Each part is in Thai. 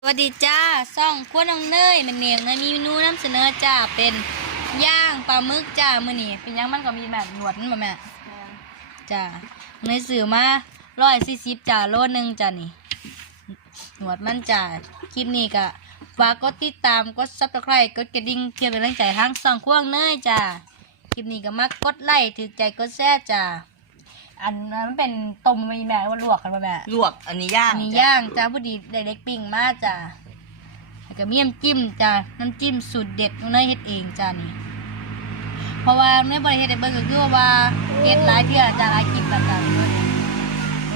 สวัสดีจ้าซ่องครัวน้องเนยมันเนียงนะมีเมนูนำเสนอจ้าเป็นย่างปลาหมึกจ้ามื้อนี้เป็นย่างมันก็มีแบบหนวดมันบ่แม่จ้าเนยซื้อมา140จ้าโลนึงจ้านี่หนวดมันจ้าคลิปนี้ก็ฝากกดติดตามกด Subscribe กดกระดิ่งเพื่อเป็นกำลังใจทางซ่องครัวน้องเนยจ้าคลิปนี้ก็มากดไลค์ถือใจกดแชร์จ้า อันนั้นมันเป็นต้มมีแม่ว่าลวกกันบ่แม่ลวกอันนี้ย่างอันนี้ย่างจ้าพอดีได้เล็กปิ้งมาจ้าแล้วก็มีน้ำจิ้มจ้าน้ำจิ้มสูตรเด็ดน้องเนยเฮ็ดเองจ้านี่เพราะว่าในบริเฮ็ดได้เบิ่งก็คือว่าเฮ็ดหลายเทื่อจ้าหลายคลิปแล้วจ้า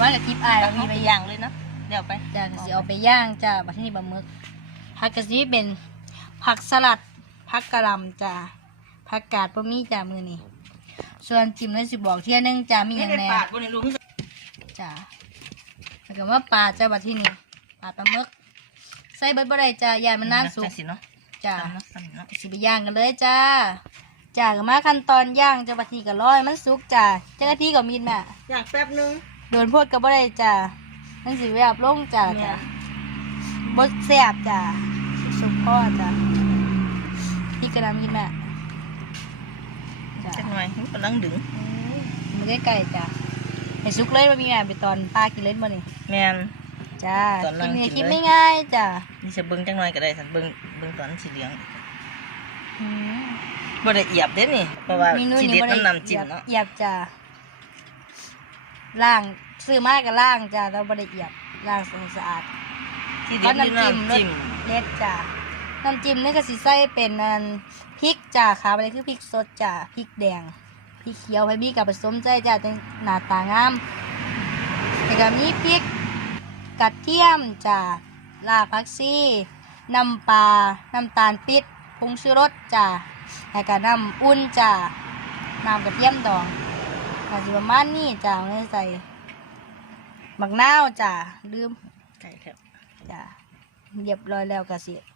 ว่ากับคลิปอายแล้วมีมีไปไปย่าย่างงเลยเนาะเดี๋ยวไปจ้าก็สิเอาไปย่างจ้าบัดนี้บะหมึกผักก็สิเป็นผักสลัดผักกะหล่ำจ้าผักกาดบ่มีจ้ามื้อนี้ ส่วนจิ้มเลยสิบอกเที่ยหนึงจ้ามีหนี่ยังเป็นแหน่ปาดบนนี้ลูกจ้าแล้วก็ว่าปลาจ้าบัดที่นี่ปลาปลาหมึกใส่เบิดบ่ได้จ้ายายมันนานสุกจังสิเนาะจ้าตามเนาะตามเนาะสิไปย่างกันเลยจ้าจ้าก็มาขั้นตอนย่างจ้าบัดนี้ก็ร้อยมันสุกจ้าเจ้าหน้าที่ก็มีดแม่ย่างแป๊บนึง โดนพวดก็บ่ได้จ้ามันสิแวบลงจ้าเนี่จ้าย บ่แซ่บจ้าสุกพ่อจ้าพี่กระดำมีดแม่ จ้าจังหน่อยมันกำลังดึงมันใกล้ๆจ้าให้สุกเลยบ่มีแม่ไปตอนปลากินเล่นบ่นี่แมนจ้าตอนนั้กินนเนี่ยกิคิดนเลยไม่ง่ายจ้านี่จะเบิ้งจังหน่อยก็ได้สันเบิ้งเบิ้งตอนสีเหลืองอืมบ่ได้เอียบเด้นี่เพราะว่าเมนูสีนี้เด็ดบ่ได้น้ำน้ำจิ้มเนาะเอียบจ้าล่างซื้อมากับล่างจ้าเราบ่ได้เอียบล่างสะอาดที่ๆเด็ดนี่น้ำจิ้มรสน้ำจิ้มเล็ดจ้า น้ำจิ้มนี่ก็สิใส่เป็นอันพริกจ้าค่ะอะไรคือพริกสดจ้าพริกแดงพริกเขียวให้บี้กับผสมใจจ้าจังหน้าตางามแล้วก็มีพริกกระเทียมจ้ารากผักชีน้ำปลาน้ำตาลปิดผงชูรสจ้าแล้วก็น้ำอุ่นจ้าน้ำกระเทียมดองอาจจะประมาณนี้จ้าไม่ได้ใส่บักนาวจ้าลืมไก่แทบจ้าเรียบร้อยแล้วกะสิ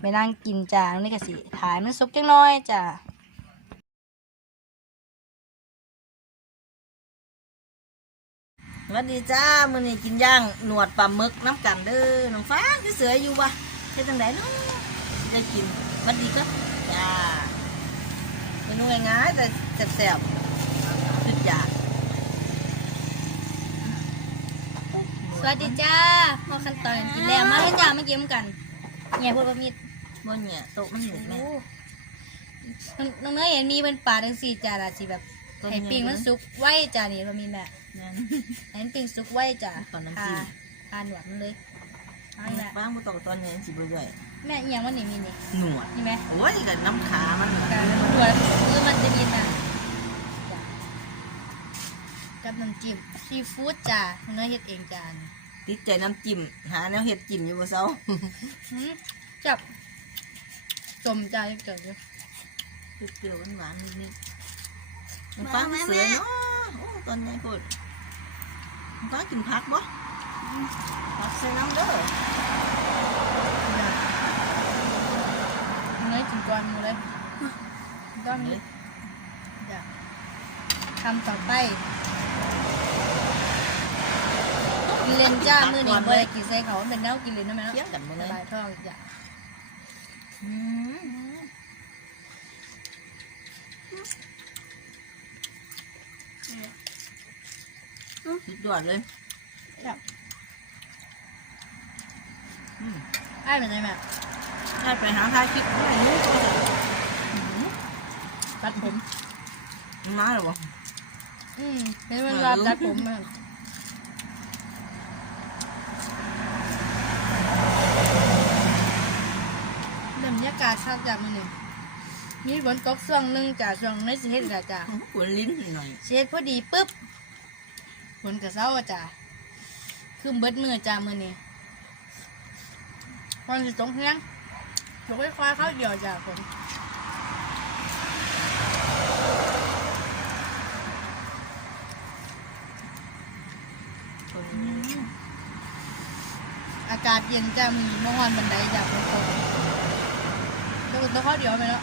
ไปนั่งกินจ้านี่กะสิถ่ายมันสุกจังน้อยจ้าสวัสดีจ้ามื้อนี้กินย่างหนวดปลาหมึกน้ำกันเด้อน้องฟ้าคือเสืออยู่วะเฮ็ดจังไดเนาะได้กินสวัสดีครับจ้าเมนูง่ายๆแต่แซ่บๆสุดยอดสวัสดีจ้าพอขั้นตอนกินแล้วมาให้จ้ามากินกัน เนี่ยพูดว่ามีดบนเนี่ยโต๊ะมันอยู่แม่โอ้น้องเนยเห็นมีเป็นปลาทั้งสี่จ้าละสิแบบให้ปิ้งมันสุกไว้จ้านี่เรามีแม่นั่นให้มันปิ้งสุกไว้จ้าก่อนน้ำจิ้มทาทาหนวดมันเลยเอาแม่บ้างบ่ตอกตอนนี้สิบ่ด้วยแม่เอียงมันนี่มีนี่หนวดนี่ไหมโอ้ยกับน้ำขามันน่ะการหนวดคือมันจะมีนะจ้ะกับน้ำจิ้มซีฟู้ดจ้าเนื้อเฮ็ดเองจ้า ติดใจน้ำจิ้มหาแนวเห็ดจิ้มอยู่บ่เซาหืมจับจมจ้าเกิดอยู่เปรี้ยวๆหวานๆนิดๆน้ำฟ้าเสือเนาะโอ้ตอนนี้พูดน้ำฟ้ากินผักบ่ผักใส่น้ำเด้อเนื้อจิ้มก้อนหมดเลยก้อนนี้จ้ะทำต่อไป กินเลนจ้ามือนี้บ่ได้กินใส่เขามันเป็นแนวกินเลนนะแม่เนาะเคี่ยงกันหมดสเลยบายท้องจ้ะอืมสุดยอดเลยจับอืมได้เป็นไงแม่ได้ไปหาทายคลิปอะไรนู้นก็ได้ตัดผมมันมาหรอบ่อืมเป็นเวลาตัดผมอะบรรยากาศชอบจากมือหนึ่งมีฝนตกช่วงหนึ่งจากช่วงในสิเฮ็ดกะจ้ะปวดลิ้นหน่อยสิเฮ็ดพอดีปุ๊บฝนกระเซ้าอะจ้ะคือเบิดมือจ้ามือนี้ฝนสิตกเฮียงตกค่อยๆเข้าเดียวจ้ะฝนคนอากาศเย็นจ้ามีเมื่อวานบันไดจากฝนตก ดูนตะข้อเดียวไปแล้ว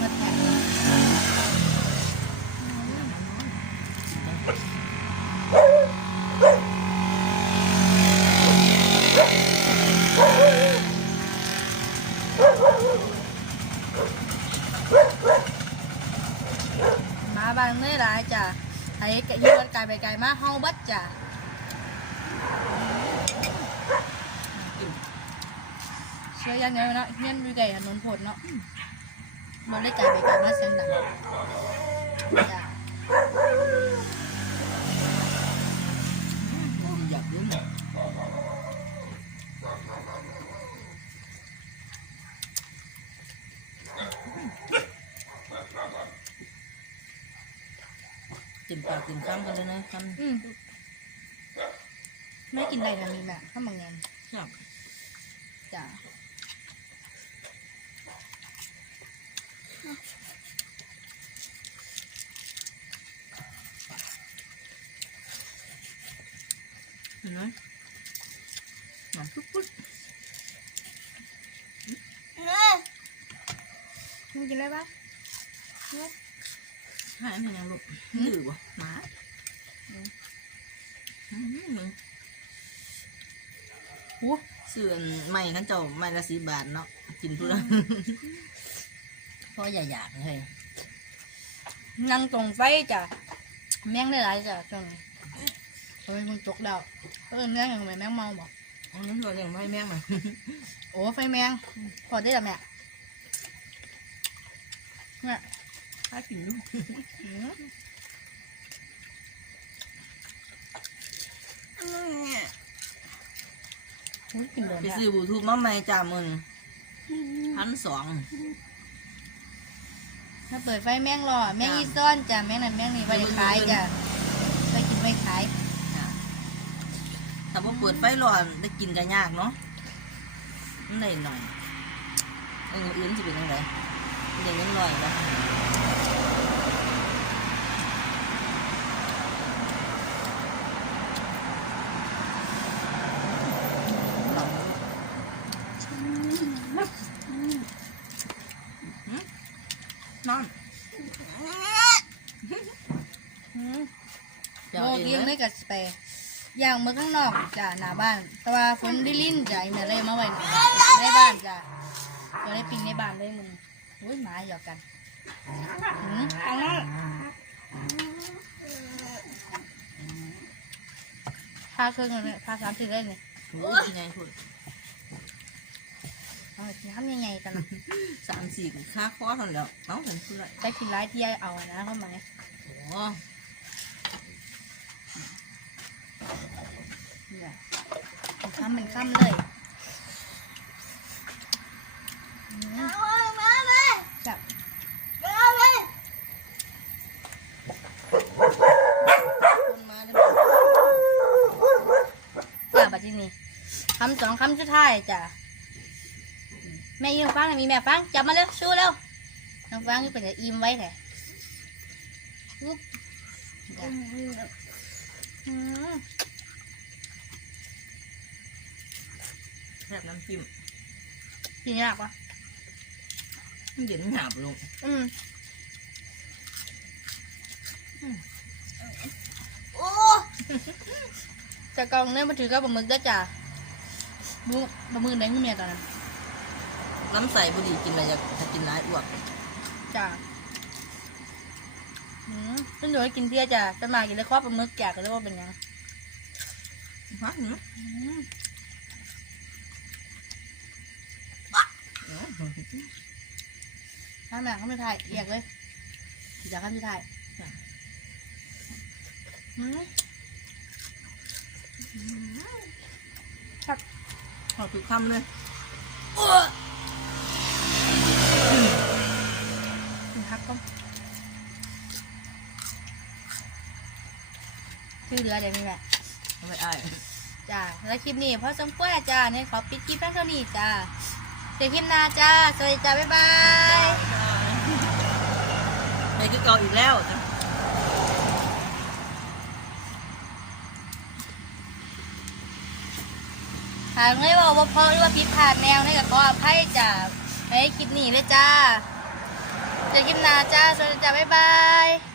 มาแทาบางเมื่อไรจ้ะไอ้ยวนไกลไปไกลมาเฮาบัดจ้ะ เชื่อยังไงวะเนาะเฮียนอยู่ไกลถนนโพดเนาะมันเลยกลายไปไกลมาเสียงดังจ้ะอยากรู้หมดกินปลากินข้ามกันเลยนะข้ามอืมไม่กินได้ทางนี้แม่ถ้ามังเงินครับจ้ะ ห็นไหมหอมปุ๊บปุ๊บมึงกินได้ปะหายมันยังลูกดื้อบ่หมาอืมอืมหูเสื่อนไม่ขันเจ้าไม่ละสีบาทเนาะกินทุละเพราะอย่าอยากเลยนั่งตรงไฟจ้ะแมงได้หลายจ้ะช่วงนี้เฮ้ยมึงตกแล้ว เออแมงยังไงแมงเมาบอกอันนี้เราเลี้ยงไว้แม่งมันโอ้ไฟแมงพอได้ละแม่แม่ถ้ากินลูกอืมอุ๊ยกินโดนไปจ้ะซื้อบูทูบมาใหม่จ่ามึงพันสองถ้าเปิดไฟแมงรอแมงอีซ้อนจ้ะแมงนั่นแมงนี่ไว้ขายจ้ะไปกินไว้ขาย ถ้าว่าเปิดไฟร้อนได้กินกันยากเนาะมันได้หน่อยเอออื่นจะเป็นยังไงเดี๋ยวมันหน่อยนะนอนอืมเดี๋ยวโอ้เองกินนะไม่กับไปย่างมือข้างนอกจ้ะหน้าบ้าน แต่ว่าฝนดิลิ่นจ้ะอีเมลเลยมาไว้ในบ้านจ้ะก็ได้ปิ้งในบ้านเลยมึงอุ้ยหมาหยอกกันหืมเอาละพาเครื่องเลยพาสามสิบเลยเนี่ยโอ้ยยังไงคุณเอาทำยังไงกันล่ะสามสี่ค่าคอเท่านั้นแหล้วเอ้าเห็นคุณเลยได้กินร้ายที่เอาอะนะเข้ามาโอ้ เนี่ยทำเป็นข้ามเลยอืมจับคนมาได้ไหมจ้าบัดนี้คำสองคำสุดท้ายจ้ะแม่ยินฟังหน่อยมีแม่ฟังจับมาเร็วชูเร็วน้องฟังนี่เป็นจะอิ่มไว้แท้ปุ๊บจ้ะอืม แซ่บน้ำจิ้มกินยากปะมันเย็นหยาบลงอืมจะกองเนี่ยมาถือกับปลาหมึกได้อจ้ะบุ้งปลาหมึกไหนคือแม่ตอนนั้นน้ำใสบุดีกินอะไรจะถ้ากินร้ายอ้วกจ้ะอืมต้นโดยกินเพี้ยจ้ะจะมากินเลยครอบปลาหมึกแกก็เรียกว่าเป็นหยังฮะหืมอืม ข้ามแม่ข้ามไม่ถ่ายเอียกเลยอยากข้ามไม่ถ่ายอืมเอาทุกคำเลยคุณพักก็ชื่อเรือเดี๋ยวนี้แหละเอาไปอ้ายจ้าแล้วคลิปนี้พอสมควรแล้วจ้าเนี่ยขอปิดคลิปแค่เท่านี้จ้า เจอคลิปหน้าจ้า สวัสดีจ้า บ๊ายบายไปคือเก่าอีกแล้วจ้ะหากไม่บอกว่าเพราะหรือว่าผิดพลาดแนวนี่ก็ขออภัยจ้าให้คลิปนี้เลยจ้าเจอคลิปหน้าจ้า สวัสดีจ้า บ๊ายบาย